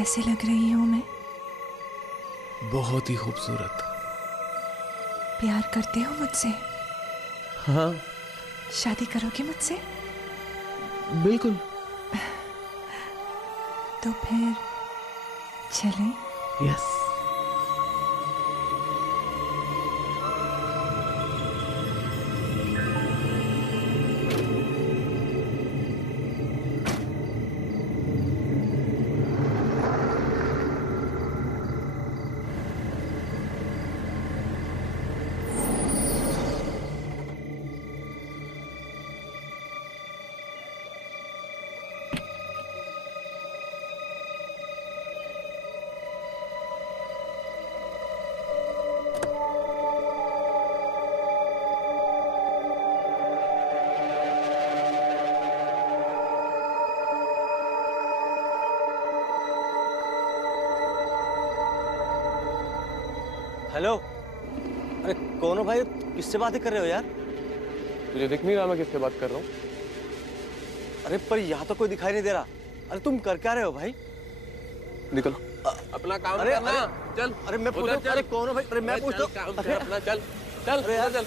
कैसे लग रही हूँ मैं? बहुत ही खूबसूरत। प्यार करते हो मुझसे? हाँ शादी करोगे मुझसे? बिल्कुल। तो फिर चलें? यस। हेलो। अरे कौन हो भाई? किससे बातें कर रहे हो यार? तुझे दिख नहीं रहा मैं किससे बात कर रहा हूँ? अरे पर यहाँ तो कोई दिखाई नहीं दे रहा। अरे तुम कर क्या रहे हो भाई? निकल। अपना काम अरे करना। चल। अरे मैं पूछता हूँ, अरे कौन हो भाई? अरे मैं पूछता हूँ। अरे अपना चल चल। अरे यार चल।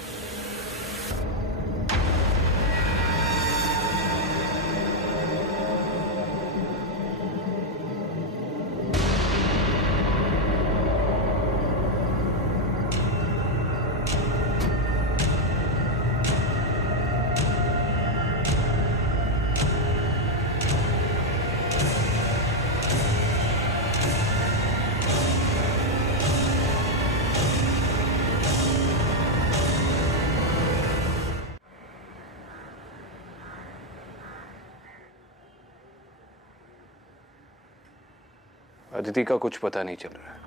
अदिति का कुछ पता नहीं चल रहा है।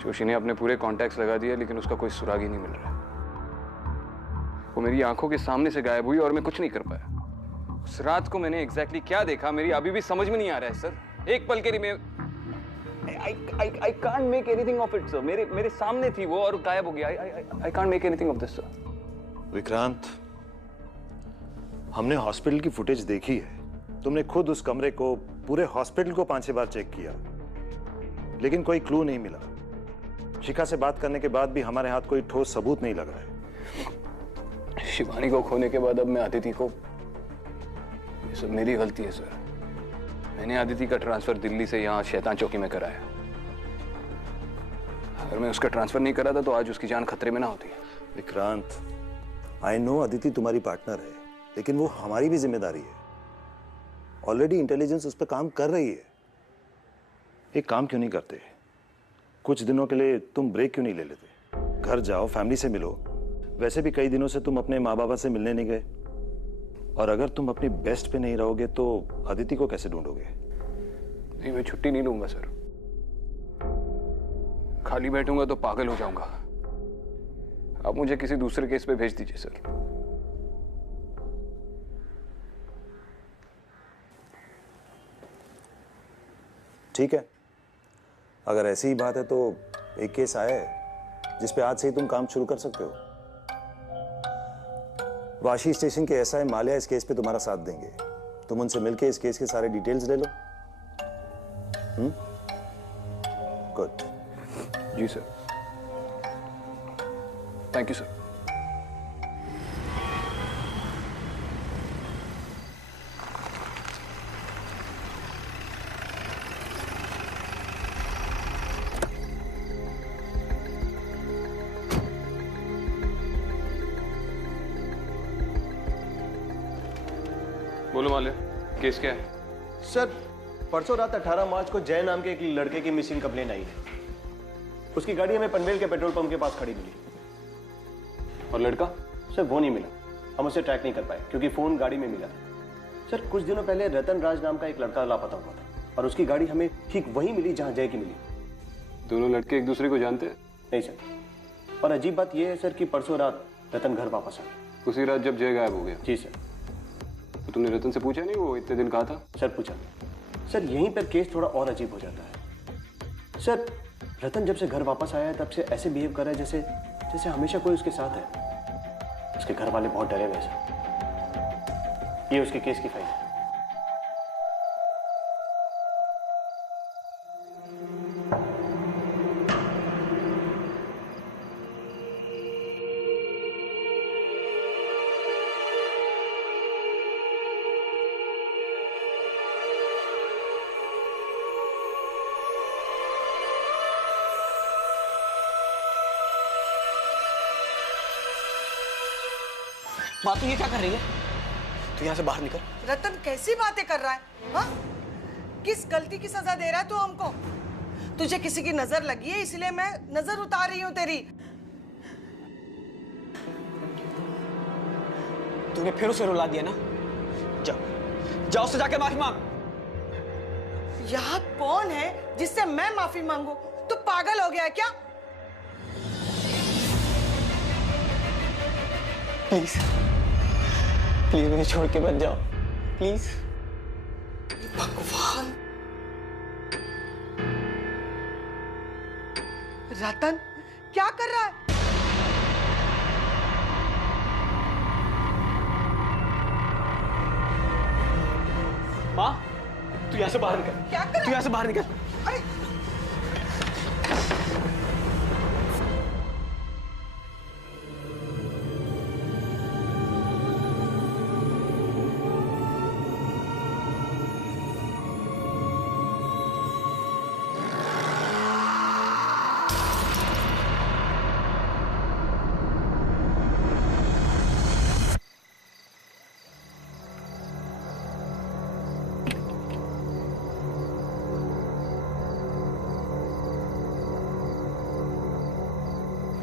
जोशी ने अपने पूरे कॉन्टैक्ट्स लगा दिए लेकिन उसका कोई सुराग ही नहीं मिल रहा। वो मेरी आंखों के सामने से गायब हुई और मैं कुछ नहीं कर पाया। उस रात को मैंने एग्जैक्टली क्या देखा मेरी अभी भी समझ में नहीं आ रहा है सर। एक पल के लिए मैं I can't make anything of it, sir. मेरे सामने थी वो और गायब हो गया। I can't make anything of this, sir. Vikrant, हमने हॉस्पिटल की फुटेज देखी है। तुमने खुद उस कमरे को, पूरे हॉस्पिटल को 5-6 बार चेक किया, लेकिन कोई क्लू नहीं मिला। शिखा से बात करने के बाद भी हमारे हाथ कोई ठोस सबूत नहीं लग रहा है। शिवानी को खोने के बाद अब मैं अदिति को, ये सब मेरी गलती है सर। मैंने अदिति का ट्रांसफर दिल्ली से यहाँ शैतान चौकी में कराया। अगर मैं उसका ट्रांसफर नहीं करा था तो आज उसकी जान खतरे में ना होती। विक्रांत, आई नो अदिति तुम्हारी पार्टनर है, लेकिन वो हमारी भी जिम्मेदारी है। ऑलरेडी इंटेलिजेंस उस पर काम कर रही है। एक काम क्यों नहीं करते? कुछ दिनों के लिए तुम ब्रेक क्यों नहीं ले लेते? घर जाओ, फैमिली से मिलो। वैसे भी कई दिनों से तुम अपने माँ बाबा से मिलने नहीं गए, और अगर तुम अपनी बेस्ट पे नहीं रहोगे तो अदिति को कैसे ढूंढोगे? नहीं, मैं छुट्टी नहीं लूंगा सर। खाली बैठूंगा तो पागल हो जाऊंगा। आप मुझे किसी दूसरे केस पे भेज दीजिए सर। ठीक है, अगर ऐसी ही बात है तो एक केस आया है जिस पे आज से ही तुम काम शुरू कर सकते हो। वाशी स्टेशन के एसआई माल्या इस केस पे तुम्हारा साथ देंगे। तुम उनसे मिलके इस केस के सारे डिटेल्स ले लो। गुड। जी सर। Thank you sir. बोलो माल्या, केस क्या है? सर, परसों रात 18 मार्च को जय नाम के एक लड़के की मिसिंग कंप्लेन आई है। उसकी गाड़ी हमें पनवेल के पेट्रोल पंप के पास खड़ी मिली। और लड़का? सर वो नहीं मिला। हम उसे ट्रैक नहीं कर पाए क्योंकि फोन गाड़ी में मिला था। सर कुछ दिनों पहले रतन राज नाम का एक लड़का लापता हुआ था और उसकी गाड़ी हमें ठीक वहीं मिली जहां जय की मिली। दोनों लड़के एक दूसरे को जानते हैं? नहीं सर। और अजीब बात यह है सर कि परसों रात रतन घर वापस आ गया। उसी रात जब जय गायब हो गया? जी सर। तो तुमने रतन से पूछा नहीं वो इतने दिन कहा था? सर पूछा। सर यहीं पर केस थोड़ा और अजीब हो जाता है। सर रतन जब से घर वापस आया है तब से ऐसे बिहेव कर रहा है जैसे जैसे हमेशा कोई उसके साथ है। उसके घर वाले बहुत डरे हुए हैं सर। ये उसके केस की फाइल है। माँ तू ये क्या कर रही है? तू यहाँ से बाहर निकल। रतन कैसी बातें कर रहा है? हाँ? किस गलती की सजा दे रहा है तू हमको? तुझे किसी की नजर लगी है इसलिए मैं नजर उतार रही हूँ तेरी। तूने फिर उसे रुला दिया ना? जाओ जाओ उससे जाके माफी मांग। यहाँ कौन है जिससे मैं माफी मांगू? तू पागल हो गया है क्या? प्लीज प्लीज मुझे छोड़ के मत जाओ प्लीज। भगवान, रतन क्या कर रहा है? माँ तू यहाँ से बाहर निकल। क्या कर रहा है? तू यहाँ से बाहर निकल। अरे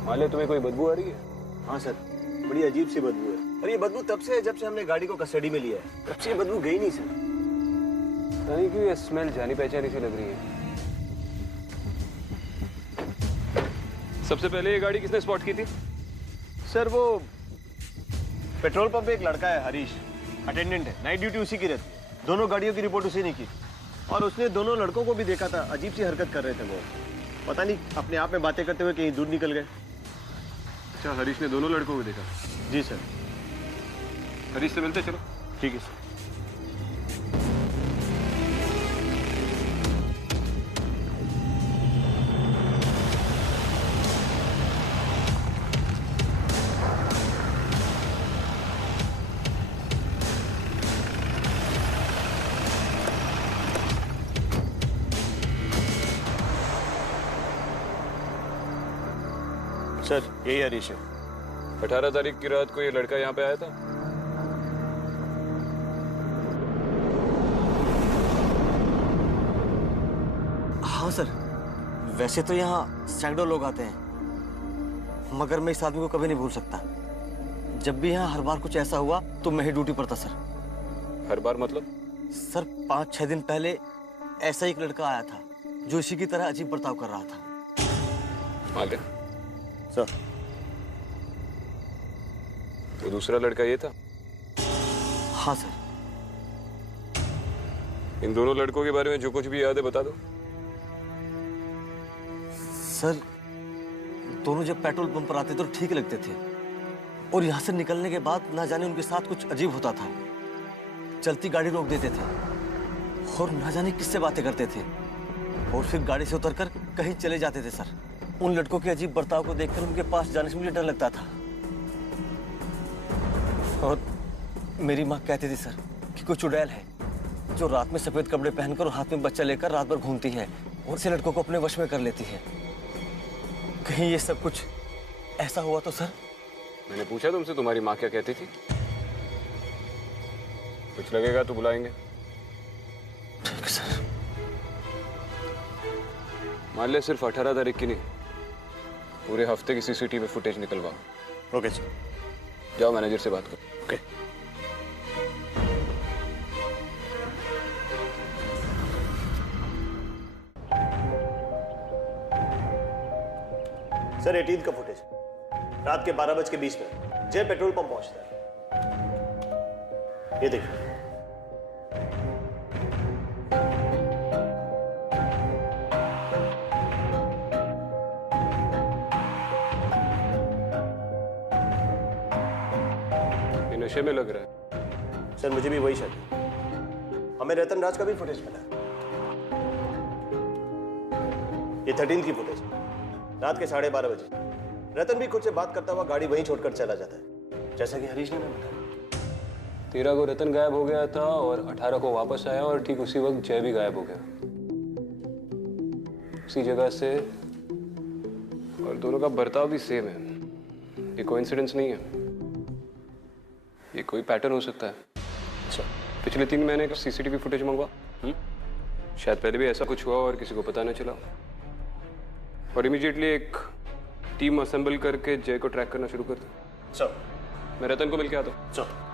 माले तुम्हें कोई बदबू आ रही है? हाँ सर, बड़ी अजीब सी बदबू है। अरे ये बदबू तब से है जब से हमने गाड़ी को कस्टडी में लिया है। तब से ये बदबू गई नहीं सर। पता नहीं क्यों ये स्मेल जानी पहचानी सी लग रही है। सबसे पहले ये गाड़ी किसने स्पॉट की थी? सर वो पेट्रोल पंप पे एक लड़का है हरीश, अटेंडेंट है, नाइट ड्यूटी उसी की रहती है। दोनों गाड़ियों की रिपोर्ट उसी ने की और उसने दोनों लड़कों को भी देखा था। अजीब सी हरकत कर रहे थे वो, पता नहीं अपने आप में बातें करते हुए कहीं दूर निकल गए। अच्छा, हरीश ने दोनों लड़कों को देखा? जी सर। हरीश से मिलते चलो। ठीक है सर। सर यही हरीश है। 18 तारीख की रात को ये लड़का यहाँ पे आया था? हाँ सर, वैसे तो यहाँ सैकड़ों लोग आते हैं, मगर मैं इस आदमी को कभी नहीं भूल सकता। जब भी यहाँ हर बार कुछ ऐसा हुआ तो मैं ही ड्यूटी पर था सर। हर बार मतलब? सर 5-6 दिन पहले ऐसा एक लड़का आया था जो इसी की तरह अजीब बर्ताव कर रहा था। माले, सर तो दूसरा लड़का ये था? हाँ सर। इन दोनों लड़कों के बारे में जो कुछ भी याद है बता दो। सर दोनों जब पेट्रोल पंप पर आते तो ठीक लगते थे, और यहाँ से निकलने के बाद ना जाने उनके साथ कुछ अजीब होता था। चलती गाड़ी रोक देते थे और ना जाने किससे बातें करते थे, और फिर गाड़ी से उतरकर कहीं चले जाते थे सर। उन लड़कों के अजीब बर्ताव को देखकर उनके पास जाने से मुझे डर लगता था। और मेरी माँ कहती थी सर कि कोई चुड़ैल है जो रात में सफेद कपड़े पहनकर और हाथ में बच्चा लेकर रात भर घूमती है और ऐसे लड़कों को अपने वश में कर लेती है। कहीं ये सब कुछ ऐसा हुआ तो सर? मैंने पूछा तुमसे तुम्हारी माँ क्या कहती थी? कुछ लगेगा तो बुलाएंगे। ठीक सर। मान ले सिर्फ 18 तारीख की नहीं, पूरे हफ्ते की सीसीटीवी फुटेज निकलवाओ। Okay sir. जाओ मैनेजर से बात करो। ओके। सर 18 का फुटेज रात के 12:20 जय पेट्रोल पंप पहुंचता है। ये देखिए। ये नशे में लग रहा है। सर मुझे भी वही शक है। हमें रतन राज का भी फुटेज मिला है। ये 13 की फुटेज रात के 12:30 बजे। रतन भी खुद से बात करता हुआ गाड़ी वहीं छोड़कर चला जाता है, जैसा कि हरीश ने हमें बताया। 13 को रतन गायब हो गया था और 18 को वापस आया, और ठीक उसी वक्त जय भी गायब हो गया उसी जगह से, और दोनों का बर्ताव भी सेम है। ये कोइंसिडेंस नहीं है। ये कोई पैटर्न हो सकता है। अच्छा, पिछले 3 महीने का सीसीटीवी फुटेज मंगवा। शायद पहले भी ऐसा कुछ हुआ और किसी को पता न चला। और इमीडिएटली एक टीम असेंबल करके जय को ट्रैक करना शुरू कर दे। सर। मैं रतन को मिलके आता हूँ। सर।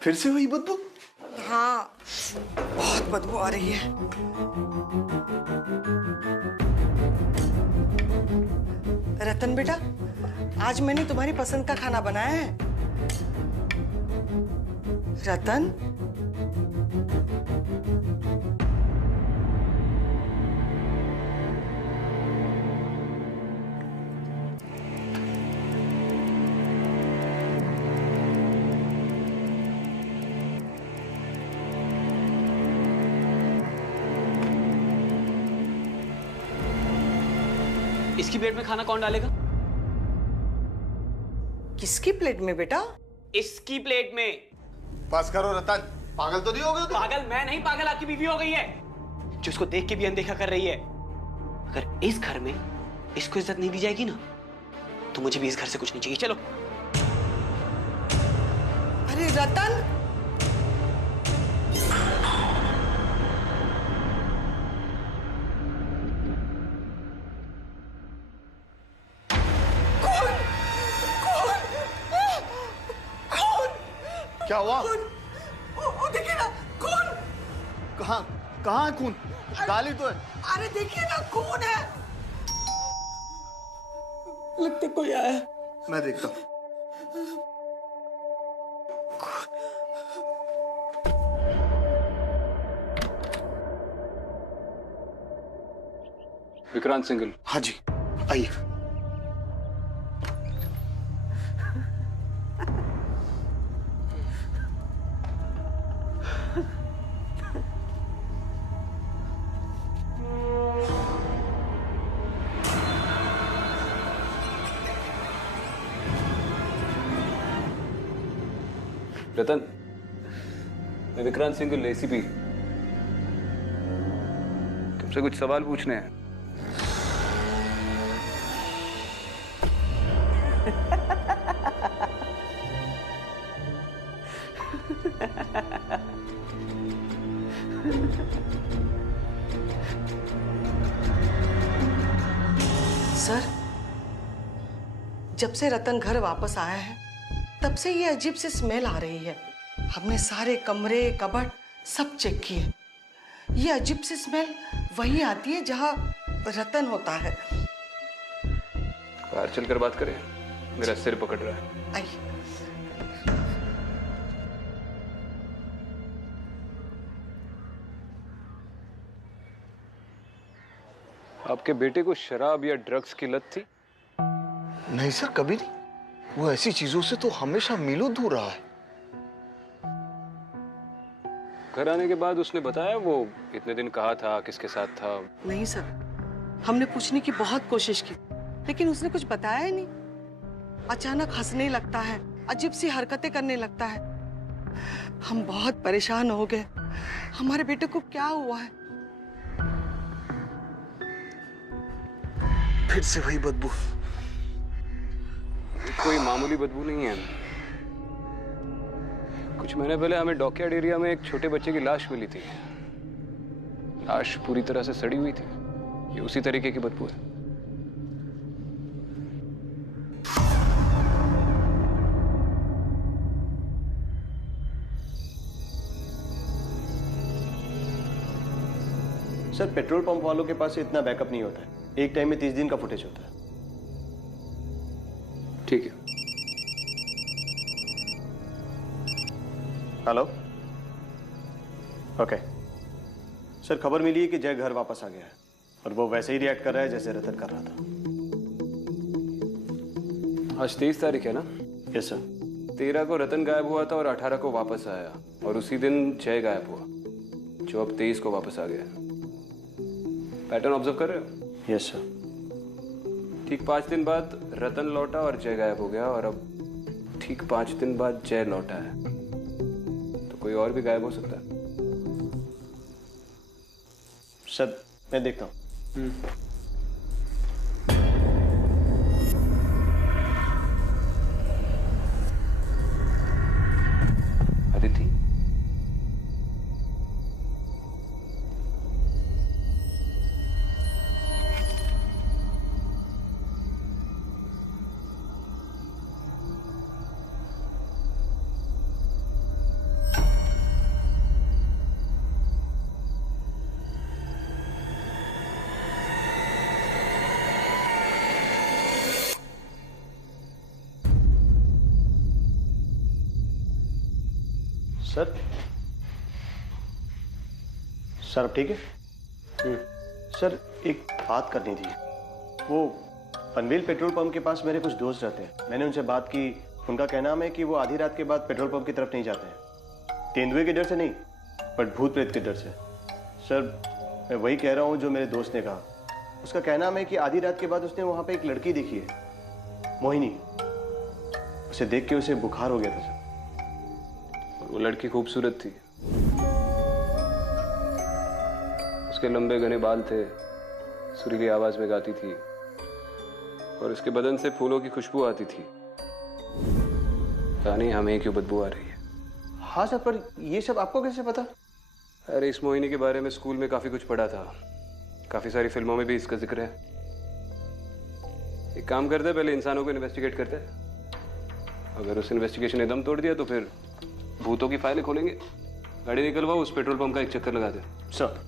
फिर से वही बदबू? हाँ, बहुत बदबू आ रही है। रतन बेटा, आज मैंने तुम्हारी पसंद का खाना बनाया है। रतन, इसकी प्लेट में खाना कौन डालेगा? किसकी प्लेट में बेटा? इसकी प्लेट में। पास करो रतन, पागल तो नहीं हो गए तुम? पागल मैं नहीं, पागल आपकी बीवी हो गई है जो इसको देख के भी अनदेखा कर रही है। अगर इस घर में इसको इज्जत नहीं दी जाएगी ना तो मुझे भी इस घर से कुछ नहीं चाहिए। चलो। अरे रतन, क्या हुआ? वो देखिए ना, खून। कहाँ है खून? गाली तो है। अरे देखिए ना, खून है। लगता कोई आया है। मैं देखता हूँ। विक्रांत सिंघल। हाँ जी, आइए। रतन, मैं विक्रांत सिंघल, एसीपी। तुमसे कुछ सवाल पूछने हैं। सर, जब से रतन घर वापस आया है तब से ये अजीब सी स्मेल आ रही है। हमने सारे कमरे, कबर्ड सब चेक किए। ये अजीब सी स्मेल वही आती है जहाँ रतन होता है। बाहर चलकर बात करें, मेरा सिर पकड़ रहा है। आइए। आपके बेटे को शराब या ड्रग्स की लत थी? नहीं सर, कभी नहीं। वो ऐसी चीजों से तो हमेशा मीलों दूर रहा है। घर आने के बाद उसने बताया वो इतने दिन कहाँ था, किसके साथ था? नहीं सर, हमने पूछने की बहुत कोशिश की लेकिन उसने कुछ बताया ही नहीं। अचानक हंसने लगता है, अजीब सी हरकतें करने लगता है। हम बहुत परेशान हो गए। हमारे बेटे को क्या हुआ है? फिर से वही बदबू। कोई मामूली बदबू नहीं है। कुछ महीने पहले हमें डॉकयार्ड एरिया में एक छोटे बच्चे की लाश मिली थी। लाश पूरी तरह से सड़ी हुई थी। ये उसी तरीके की बदबू है। सर पेट्रोल पंप वालों के पास इतना बैकअप नहीं होता है, एक टाइम में 30 दिन का फुटेज होता है। ठीक है। हेलो। ओके सर, खबर मिली है कि जय घर वापस आ गया है और वो वैसे ही रिएक्ट कर रहा है जैसे रतन कर रहा था। आज 23 तारीख है ना? Yes sir. 13 को रतन गायब हुआ था और 18 को वापस आया, और उसी दिन जय गायब हुआ, जो अब 23 को वापस आ गया। पैटर्न ऑब्जर्व कर रहे हो? Yes sir. ठीक 5 दिन बाद रतन लौटा और जय गायब हो गया, और अब ठीक 5 दिन बाद जय लौटा है, तो कोई और भी गायब हो सकता है। सर मैं देखता हूँ। अदिति, सर सर अब ठीक है? सर एक बात करनी थी। वो पनवेल पेट्रोल पंप के पास मेरे कुछ दोस्त रहते हैं, मैंने उनसे बात की। उनका कहना है कि वो आधी रात के बाद पेट्रोल पंप की तरफ नहीं जाते हैं, तेंदुए के डर से नहीं, बट भूत प्रेत के डर से। सर मैं वही कह रहा हूँ जो मेरे दोस्त ने कहा। उसका कहना है कि आधी रात के बाद उसने वहाँ पे एक लड़की देखी है, मोहिनी। उसे देख के उसे बुखार हो गया था सर। और वो लड़की खूबसूरत थी, उसके लंबे घने बाल थे, सुरीली आवाज में गाती थी, और उसके बदन से फूलों की खुशबू आती थी। पता नहीं हमें क्यों बदबू आ रही है। हाँ सर, पर ये सब आपको कैसे पता? अरे इस मोहिनी के बारे में स्कूल में काफी कुछ पढ़ा था, काफी सारी फिल्मों में भी इसका जिक्र है। एक काम करते हैं, पहले इंसानों को इन्वेस्टिगेट करते हैं। अगर उस इन्वेस्टिगेशन ने दम तोड़ दिया तो फिर भूतों की फाइलें खोलेंगे। गाड़ी निकलवाओ, उस पेट्रोल पंप का एक चक्कर लगा दे। सर।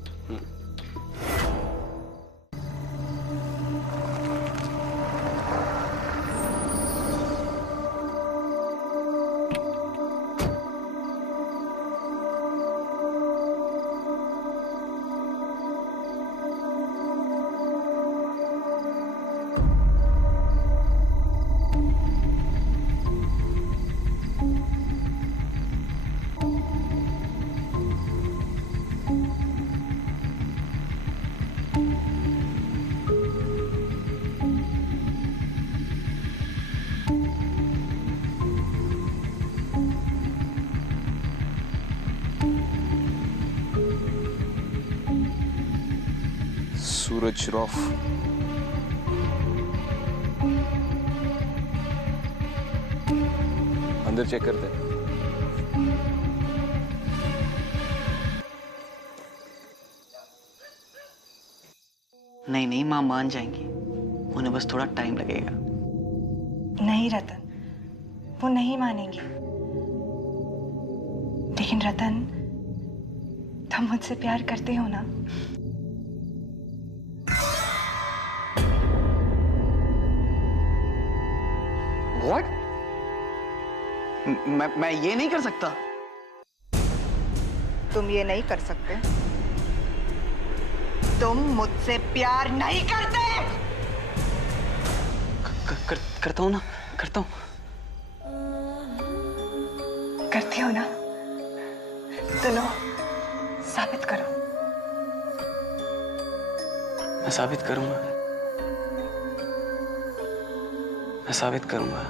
सूरज श्रॉफ, अंदर चेक करते हैं। नहीं नहीं, माँ मान जाएंगी, उन्हें बस थोड़ा टाइम लगेगा। नहीं रतन, वो नहीं मानेंगी। लेकिन रतन, तुम मुझसे प्यार करते हो ना? What? मैं ये नहीं कर सकता। तुम ये नहीं कर सकते। तुम मुझसे प्यार नहीं करते। करता हूँ ना, करता हूँ। करते हो ना? तो लो, साबित करो। मैं साबित करूंगा, मैं साबित करूंगा।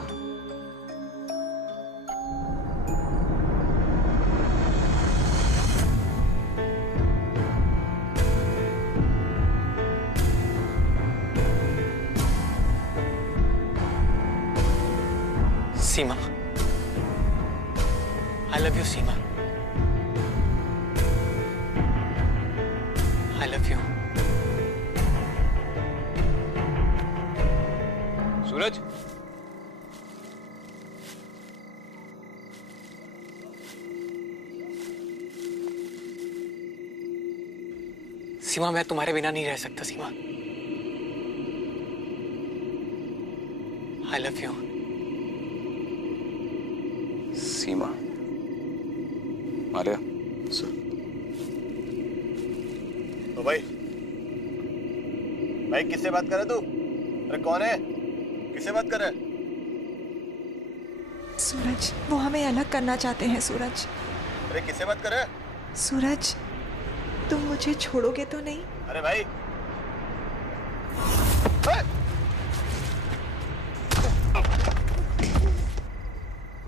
Seema, I love you, Seema. I love you. Suraj, Seema, मैं तुम्हारे बिना नहीं रह सकता Seema. I love you. Seema, Arya, तो भाई किससे बात कर रहे तू? अरे कौन है? किससे बात कर रहे? सूरज, वो हमें अलग करना चाहते हैं सूरज। अरे किससे बात कर रहे? सूरज, तुम मुझे छोड़ोगे तो नहीं? अरे भाई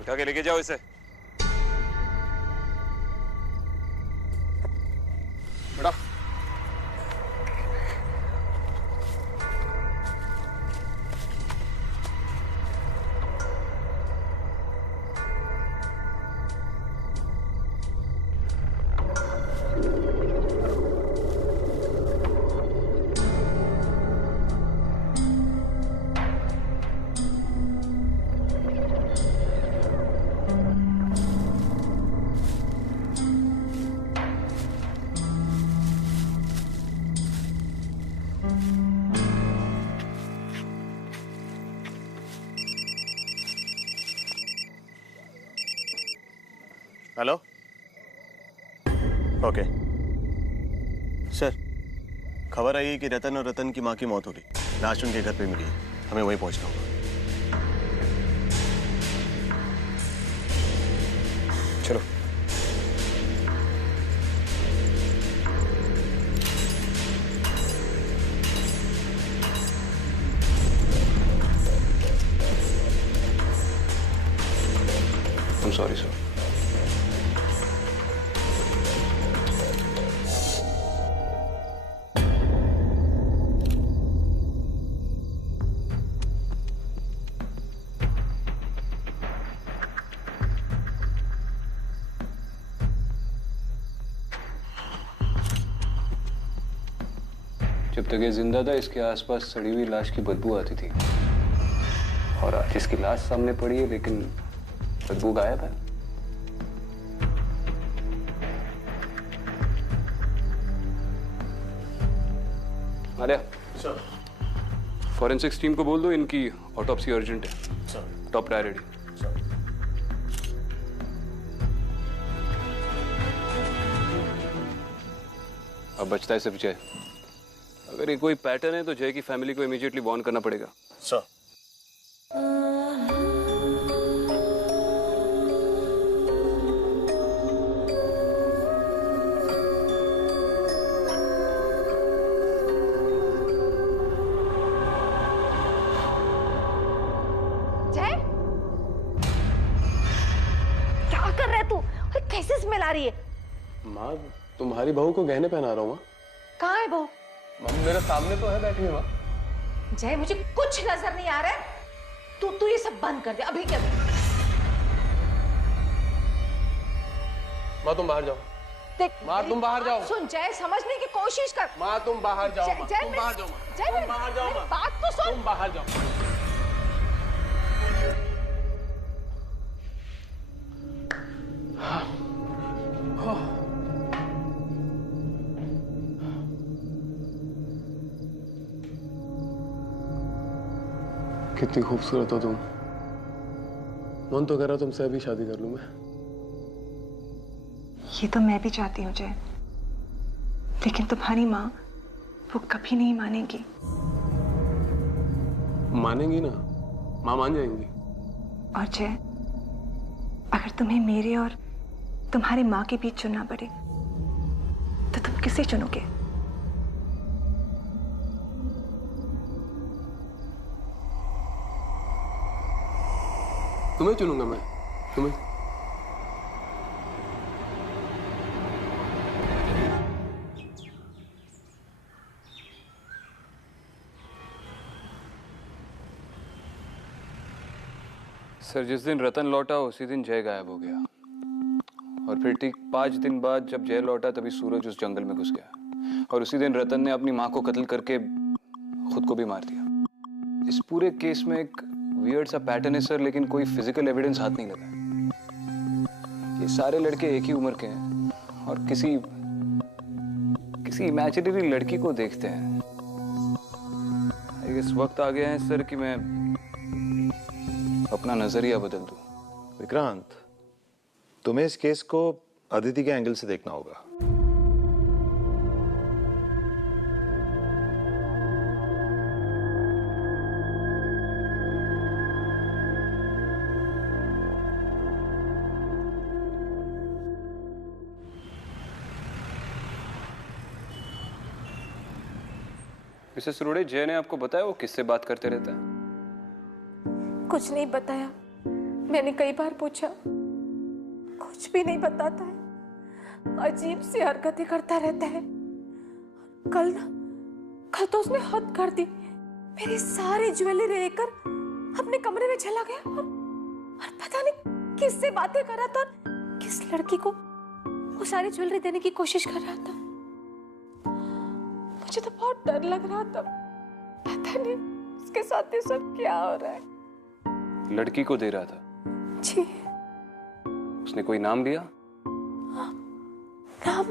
उठा के लेके जाओ इसे। बड़ा हेलो। ओके सर, खबर आई कि रतन और रतन की माँ की मौत हो गई। लाश उनके घर पे मिली है। हमें वहीं पहुंचना होगा। चलो। I'm sorry, sir. जब तक ये जिंदा था, इसके आसपास सड़ी हुई लाश की बदबू आती थी। और आज इसकी लाश सामने पड़ी है, लेकिन बदबू गायब है। आर्या, सर। फॉरेंसिक्स टीम को बोल दो, इनकी ऑटोप्सी अर्जेंट है। सर। Top priority. सर। अब बचता है सिर्फ जय। अगर ये कोई पैटर्न है तो जय की फैमिली को इमीडिएटली वार्न करना पड़ेगा। सर। जय, क्या कर रहा है तू? और कैसे स्मेल आ रही है? माँ, तुम्हारी बहू को गहने पहना रहा हूँ। माँ, कहाँ है बहू? मेरे सामने तो है बैठी हुई। माँ, जय, मुझे कुछ नजर नहीं आ रहा है। तू ये सब बंद कर दे अभी के अभी। माँ तुम बाहर जाओ। देख, माँ तुम बाहर जाओ। सुन जय, समझने की कोशिश कर। माँ तुम बाहर जाओ। माँ जय, तुम बाहर जाओ। जय, तुम बाहर जाओ। मेरी बात तो सुन। तुम बाहर जाओ। कितनी खूबसूरत हो तुम। मन तो कर रहा तुमसे अभी शादी कर लूं मैं। ये तो मैं भी चाहती हूँ जय, लेकिन तुम्हारी माँ वो कभी नहीं मानेगी। मानेंगी ना, माँ मान जाएंगी। और जय, अगर तुम्हें मेरे और तुम्हारी माँ के बीच चुनना पड़े तो तुम किसे चुनोगे? तुम्हें चुनूंगा मैं, तुम्हें। सर, जिस दिन रतन लौटा उसी दिन जय गायब हो गया। और फिर ठीक 5 दिन बाद जब जय लौटा तभी सूरज उस जंगल में घुस गया। और उसी दिन रतन ने अपनी माँ को कत्ल करके खुद को भी मार दिया। इस पूरे केस में एक वियर्ड सा पैटर्न है सर, लेकिन कोई फिजिकल एविडेंस हाथ नहीं लगा। ये सारे लड़के एक ही उम्र के हैं और किसी इमेजिनरी लड़की को देखते हैं। इस वक्त आ गया है सर कि मैं अपना नजरिया बदल दूं। विक्रांत, तुम्हें इस केस को अदिति के एंगल से देखना होगा। मिसेस रोड़े, जय ने आपको बताया वो किससे बात करते रहता है? कुछ नहीं बताया। मैंने कई बार पूछा, कुछ भी नहीं बताता है। अजीब सी हरकतें करता रहता है। कल तो उसने हद कर दी। मेरी सारी ज्वेलरी लेकर अपने कमरे में चला गया और पता नहीं किससे बातें कर रहा था, किस लड़की को वो सारी ज्वेलरी देने की कोशिश कर रहा था। मुझे तो बहुत डर लग रहा था। पता नहीं उसके साथ ये सब क्या हो रहा है। लड़की को दे रहा था? जी। उसने कोई नाम लिया? नाम?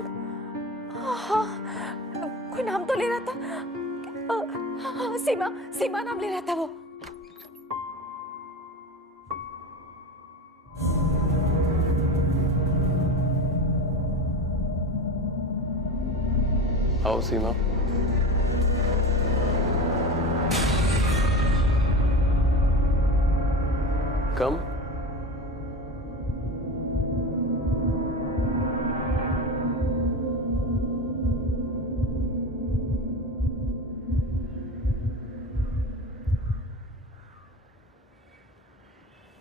हाँ, कोई नाम तो ले रहा था। हाँ, सीमा नाम ले रहा था वो। आओ सीमा। कम।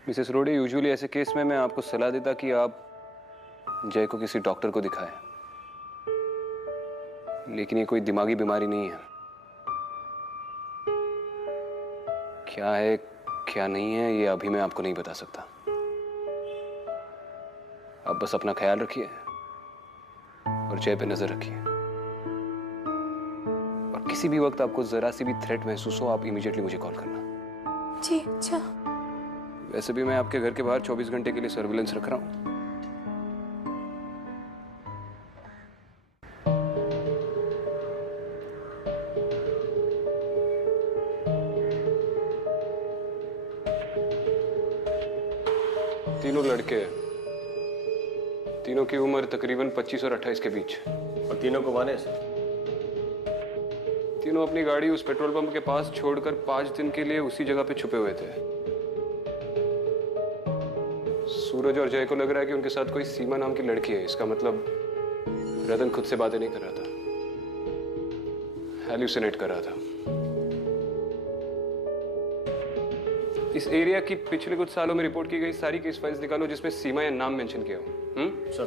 मिसेस रोड़े, यूजुअली ऐसे केस में मैं आपको सलाह देता कि आप जय को किसी डॉक्टर को दिखाएं, लेकिन ये कोई दिमागी बीमारी नहीं है। क्या है क्या नहीं है ये अभी मैं आपको नहीं बता सकता। आप बस अपना ख्याल रखिए और जय पे नजर रखिए, और किसी भी वक्त आपको जरा सी भी थ्रेट महसूस हो, आप इमीडिएटली मुझे कॉल करना। जी अच्छा। वैसे भी मैं आपके घर के बाहर 24 घंटे के लिए सर्विलेंस रख रहा हूं। तीनों लड़के, तीनों की उम्र तकरीबन 25 और 28 के बीच। और तीनों को माने सर? तीनों अपनी गाड़ी उस पेट्रोल पंप के पास छोड़कर 5 दिन के लिए उसी जगह पे छुपे हुए थे। सूरज और जय को लग रहा है कि उनके साथ कोई सीमा नाम की लड़की है। इसका मतलब रतन खुद से बातें नहीं कर रहा था, हैल्यूसिनेट कर रहा था। इस एरिया की पिछले कुछ सालों में रिपोर्ट की गई सारी केस फाइल्स निकालो जिसमें सीमा या नाम मेंशन किया हो। सर।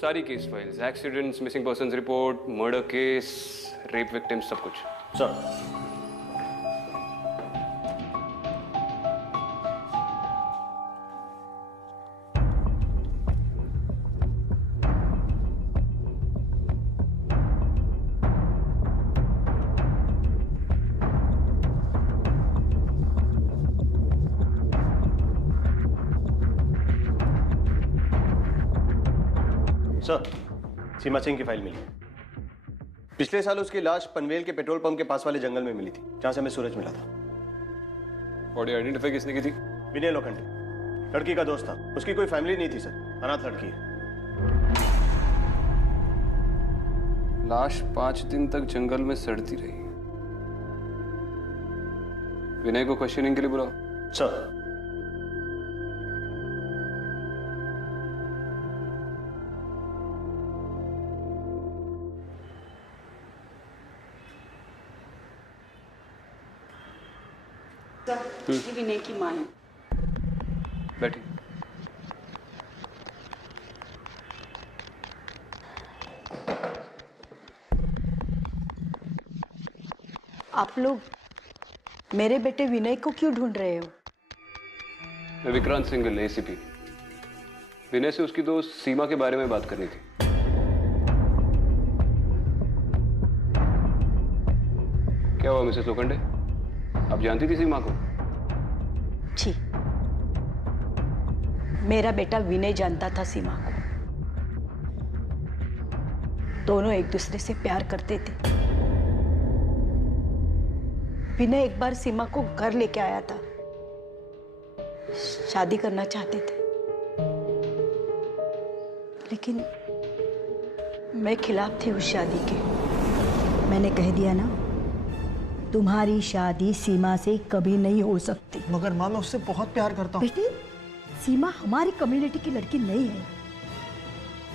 सारी case files, accidents, missing persons report, murder case, rape victims, सब कुछ। सर। सर, सीमा सिंह की फाइल मिली। पिछले साल उसकी लाश पनवेल के पेट्रोल पंप के पास वाले जंगल में मिली थी, जहां से हमें सूरज मिला था। बॉडी आइडेंटिफाई किसने की थी? विनय लोखंडे, लड़की का दोस्त था। उसकी कोई फैमिली नहीं थी सर, अनाथ लड़की है। लाश 5 दिन तक जंगल में सड़ती रही। विनय को क्वेश्चनिंग के लिए बुलाओ। सर। ये विनय की मां है। बैठी। आप लोग मेरे बेटे विनय को क्यों ढूंढ रहे हो? मैं विक्रांत सिंघल, एसीपी। विनय से उसकी दोस्त सीमा के बारे में बात करनी थी। क्या हुआ मिसेस लोखंडे? आप जानती थी सीमा को? छी, मेरा बेटा विनय जानता था सीमा को। दोनों एक दूसरे से प्यार करते थे। विनय एक बार सीमा को घर लेके आया था, शादी करना चाहते थे, लेकिन मैं खिलाफ थी उस शादी के। मैंने कह दिया ना, तुम्हारी शादी सीमा से कभी नहीं हो सकती। मगर माँ, मैं उससे बहुत प्यार करता हूँ। बेटी, सीमा हमारी कम्युनिटी की लड़की नहीं है।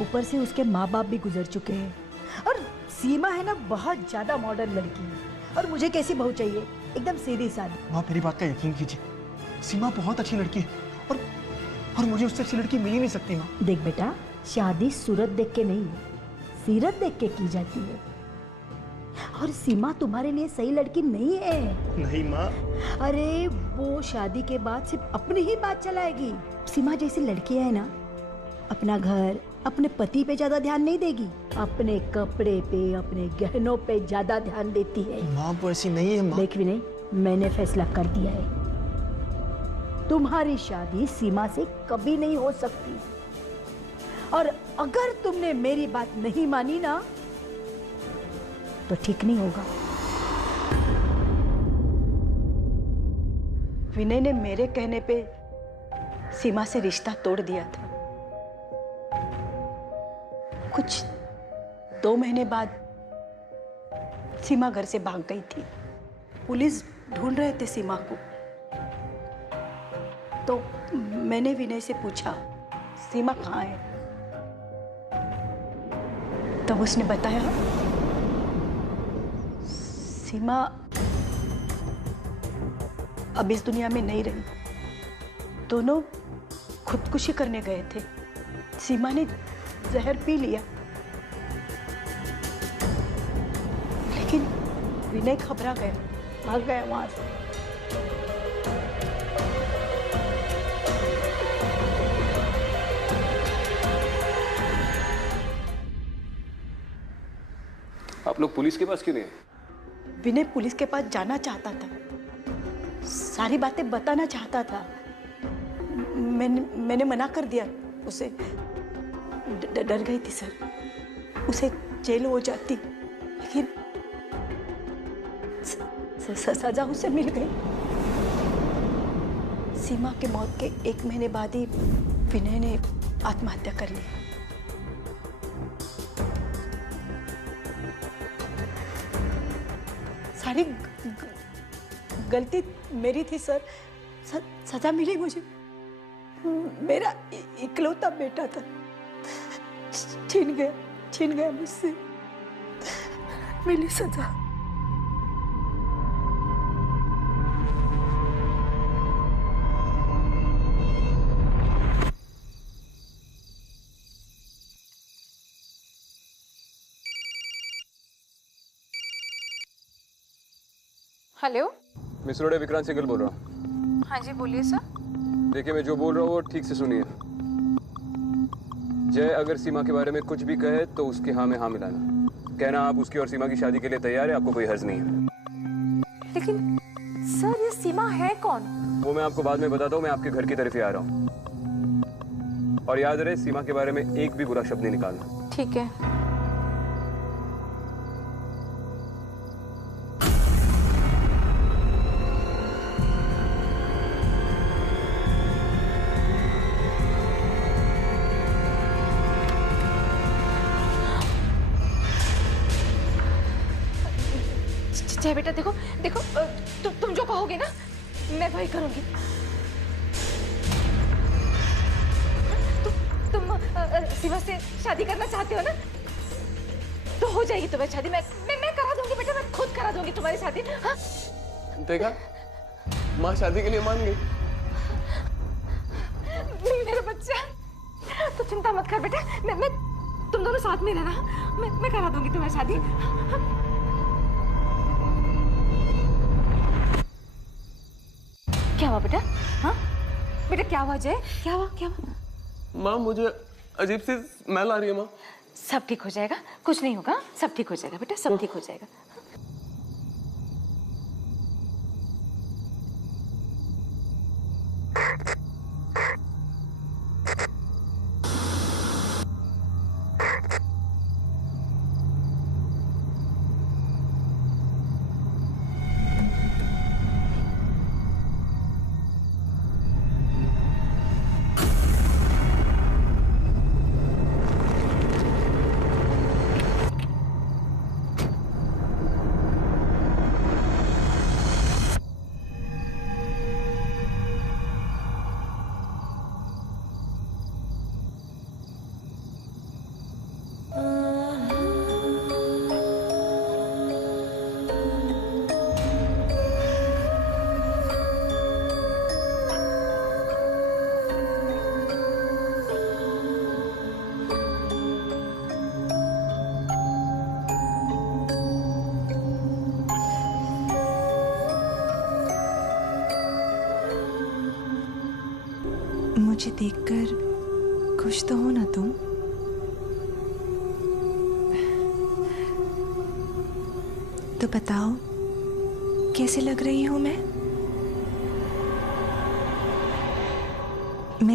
ऊपर से उसके माँ बाप भी गुजर चुके हैं, और सीमा है ना बहुत ज्यादा मॉडर्न लड़की है। और मुझे कैसी बहू चाहिए? एकदम सीधी सादी। माँ, मेरी बात का यकीन कीजिए, सीमा बहुत अच्छी लड़की है, और मुझे उससे अच्छी लड़की मिल ही नहीं सकती माँ। देख बेटा, शादी सूरत देख के नहीं, सीरत देख के की जाती है। और सीमा तुम्हारे लिए सही लड़की नहीं है। नहीं माँ। अरे वो शादी के बाद सिर्फ अपनी ही बात चलाएगी। सीमा जैसी लड़कियां है ना, अपना घर, अपने पति पे ज्यादा ध्यान नहीं देगी, अपने कपड़े पे, अपने गहनों पे ज्यादा ध्यान देती है। माँ, वो ऐसी नहीं है माँ। देख विनय, मैंने फैसला कर दिया है, तुम्हारी शादी सीमा से कभी नहीं हो सकती। और अगर तुमने मेरी बात नहीं मानी ना, तो ठीक नहीं होगा। विनय ने मेरे कहने पे सीमा से रिश्ता तोड़ दिया था। कुछ 2 महीने बाद सीमा घर से भाग गई थी। पुलिस ढूंढ रहे थे सीमा को। तो मैंने विनय से पूछा, सीमा कहाँ है? तब उसने बताया, सीमा अब इस दुनिया में नहीं रही। दोनों खुदकुशी करने गए थे। सीमा ने जहर पी लिया, लेकिन विनय घबरा गया, भाग गया वहां से। आप लोग पुलिस के पास क्यों नहीं आए? विनय पुलिस के पास जाना चाहता था, सारी बातें बताना चाहता था। मैंने मना कर दिया उसे। डर गई थी सर, उसे जेल हो जाती, लेकिन सजा उसे मिल गई। सीमा के मौत के 1 महीने बाद ही विनय ने आत्महत्या कर ली। सारी गलती मेरी थी सर, सजा मिली मुझे। मेरा इकलौता बेटा था, छीन गया मुझसे, मिली सजा। हेलो, मिस रोडे, विक्रांत सिंगल बोल रहा हूँ। हाँ जी बोलिए सर। देखिए, मैं जो बोल रहा हूँ वो ठीक से सुनिए। जय अगर सीमा के बारे में कुछ भी कहे तो उसके हाँ में हाँ मिलाना। कहना आप उसकी और सीमा की शादी के लिए तैयार है, आपको कोई हर्ज नहीं है। लेकिन सर, ये सीमा है कौन? वो मैं आपको बाद में बताता हूँ। मैं आपके घर की तरफ ही आ रहा हूँ। और याद रहे, सीमा के बारे में एक भी बुरा शब्द नहीं निकालना। ठीक है। जय बेटा, देखो देखो, तुम जो कहोगे ना मैं वही करूंगी। तुम सीमा से शादी करना चाहते हो ना, तो हो जाएगी तुम्हारी शादी। मैं करा दूंगी बेटा, मैं खुद करा दूंगी तुम्हारी शादी। हाँ? देखा, माँ शादी के लिए मान गई। मेरा बच्चा, तो चिंता मत कर बेटा, मैं तुम दोनों साथ में रहना। मैं करा दूंगी तुम्हारी शादी। क्या हुआ बेटा? हाँ बेटा, क्या हुआ जय? क्या हुआ? माँ, मुझे अजीब सी स्मेल आ रही है माँ। सब ठीक हो जाएगा, कुछ नहीं होगा, सब ठीक हो जाएगा बेटा, सब ठीक हो जाएगा। मुझे देखकर खुश तो हो ना तुम? तो बताओ कैसे लग रही हूं मैं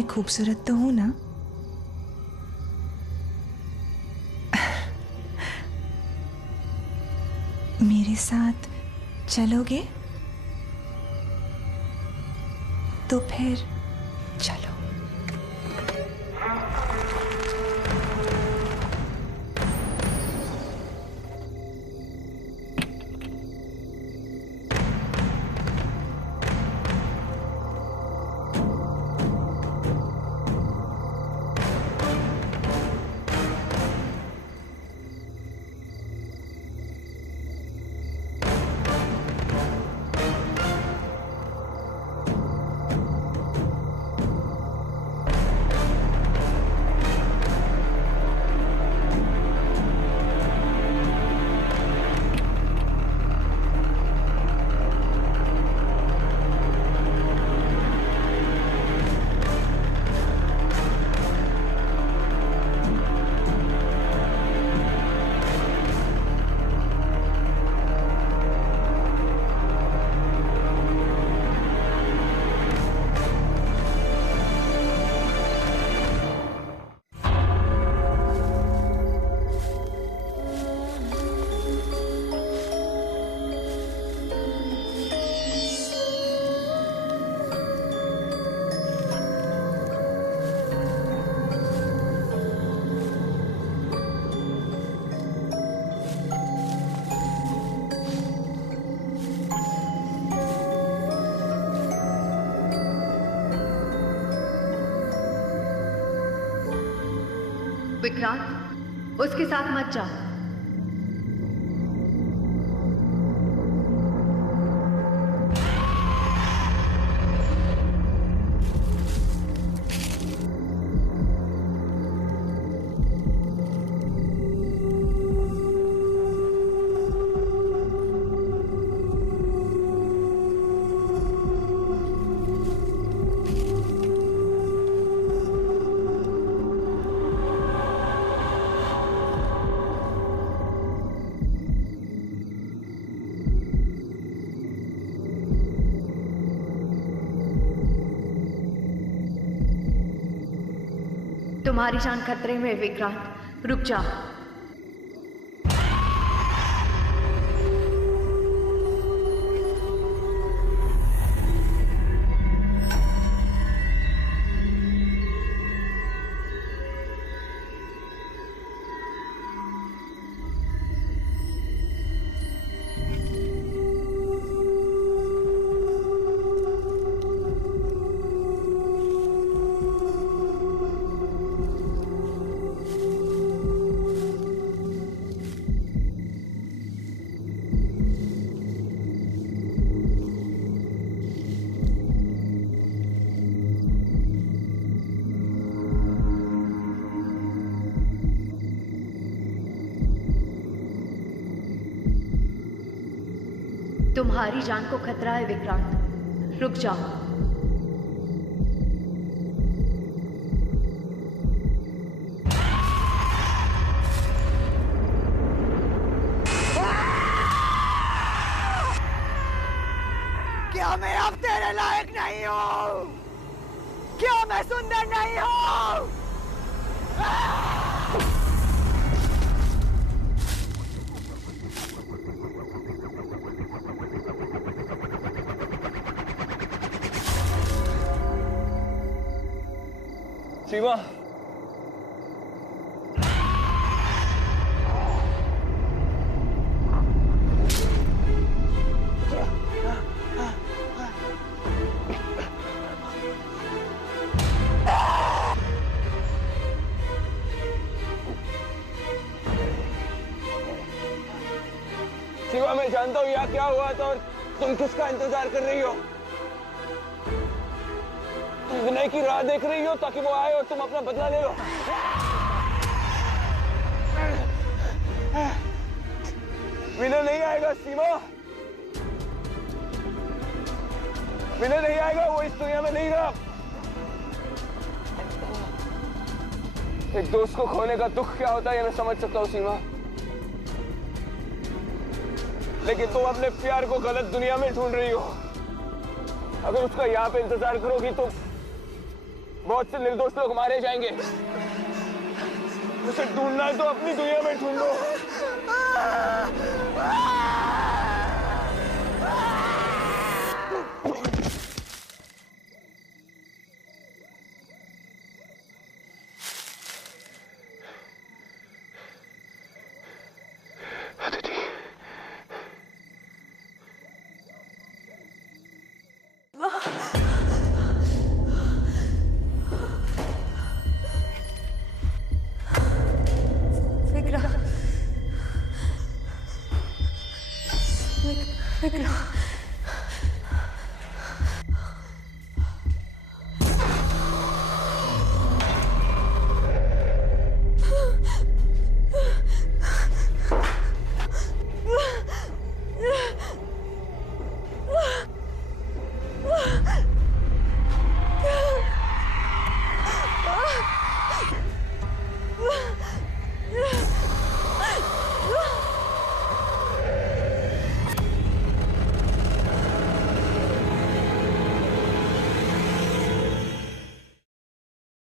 खूबसूरत तो हूं ना? मेरे साथ चलोगे? तो फिर चलो। विक्रांत, उसके साथ मत जाओ। तुम्हारी जान खतरे में, विक्रांत, रुक जाओ। तुम्हारी जान को खतरा है, विक्रांत, रुक जाओ। क्या मैं अब तेरे लायक नहीं हूँ? क्या मैं सुंदर नहीं हूँ? सीमा, सीमा, मैं जानता हूँ यहाँ क्या हुआ था और तुम किसका इंतजार कर रही हो। तुम विनय की राह देख रही हो ताकि वो आए और तुम अपना बदला ले लो। विनय नहीं आएगा सीमा, विनय नहीं आएगा, वो इस दुनिया में नहीं रहा। एक दोस्त को खोने का दुख क्या होता है ये मैं समझ सकता हूँ सीमा, लेकिन तुम अपने प्यार को गलत दुनिया में ढूंढ रही हो। अगर उसका यहाँ पे इंतजार करोगी तो बहुत से निर्दोष लोग मारे जाएंगे। उसे ढूंढना है तो अपनी दुनिया में ढूंढो। विक्रम